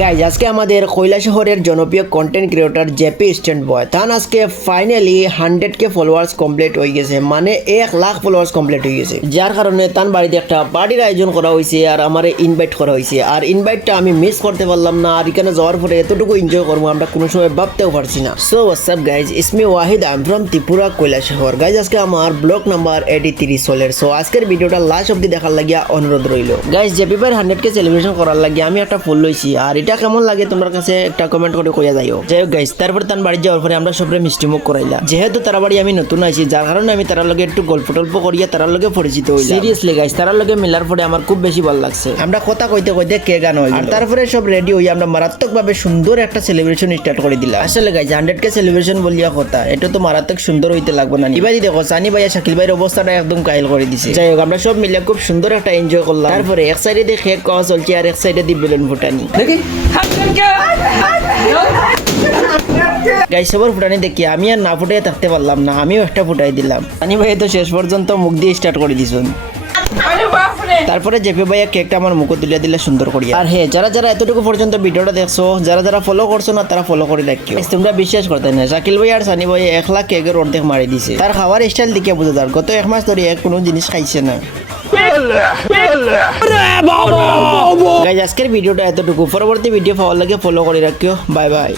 Guys আজকে আমাদের কৈলাসহরের জনপ্রিয় কন্টেন্ট ক্রিয়েটর জেপি স্ট্যান্ড বয় তান আজকে ফাইনালি 100K ফলোয়ার্স কমপ্লিট হয়ে গেছে, মানে 1 লাখ ফলোয়ার্স কমপ্লিট হয়ে গেছে। যার কারণে তান বাড়িতে একটা পার্টির আয়োজন করা হয়েছে আর আমার ইনভাইট করা হয়েছে। আর ইনভাইটটা আমি মিস করতে পারলাম না, আর এখানে যাওয়ার পরে এতটুকু এনজয় করবো আমরা কোনো সময় ভাবতেও পারছি না। So what's up guys, Ismi Wahid, I am from Tripura Kailashahar. Guys আজকে আমার ব্লগ নাম্বার 83 চলের। সো আজকের ভিডিওটা লাস্ট অব্দি দেখার লাগিয়া অনুরোধ রইল। গাইজ জেপি ভাইয়ের 100K সেলিব্রেশন করার লাগিয়া আমি একটা ফুল লইছি, আর এটা কেমন লাগে তোমার কাছে একটা কমেন্ট করে কইয়া যাইও। যাই হোক গাইজ, তারপরে তার বাড়ি যাওয়ার পরে আমরা সবরে মিষ্টি মুখ করাইলা। যেহেতু তার বাড়ি আমি নতুন আইছি, যার কারণে আমি তার লগে একটু গল্প টল্প করিয়া তার লগে পরিচিত হইলাম। সিরিয়াসলি গাইজ, তার লগে মিলার পরে আমার খুব বেশি ভালো লাগছে। আমরা কথা কইতে কইতে কে গান হইল, আর তারপরে সব রেডি হইয়া আমরা মারাত্মক ভাবে সুন্দর একটা সেলিব্রেশন স্টার্ট করে দিলাম। আসলে গাইজ 100K সেলিব্রেশন বলিয়া কথা, এটা তো মারাত্মক সুন্দর হইতে লাগবে না। এবারই দেখো সানি ভাইয়া শাকিল ভাইয়ের অবস্থাটা একদম কাহিল করে দিছে। যাই হোক, আমরা সব মিলে খুব সুন্দর একটা এনজয় করলাম। তারপরে এক সাইডে দিয়ে কেক খাওয়া চলছে আর এক সাইডে দিয়ে বেলুন ফুটানি। গাইস সবার ফুটানি দেখি আমি আর না ফুটাই থাকতে পারলাম না, আমিও একটা ফুটাই দিলাম। সানি ভাই তো শেষ পর্যন্ত মুখ দিয়ে স্টার্ট করে দিছুন। তারপরে জেপি ভাইয়া কেকটা আমার মুখে তুলে দিলে সুন্দর করিয়া। আর হ্যাঁ, যারা যারা এতটুকু পর্যন্ত ভিডিওটা দেখছো, যারা যারা ফলো করছো না তারা ফলো করে রাখিও। তোমরা বিশ্বাস করতে না, শাকিল ভাই আর সানি ভাই 1 লাখ কেকের অর্ধেক মারি দিছে। তার খাওয়ার স্টাইল দেখে বোঝা যায় গত 1 মাস ধরে কোনো জিনিস খাইছে না। গাইজ আজকের ভিডিওটা এতটুকু, পরবর্তী ভিডিও পাওয়ার লাগে ফলো করে রাখিও। Bye bye.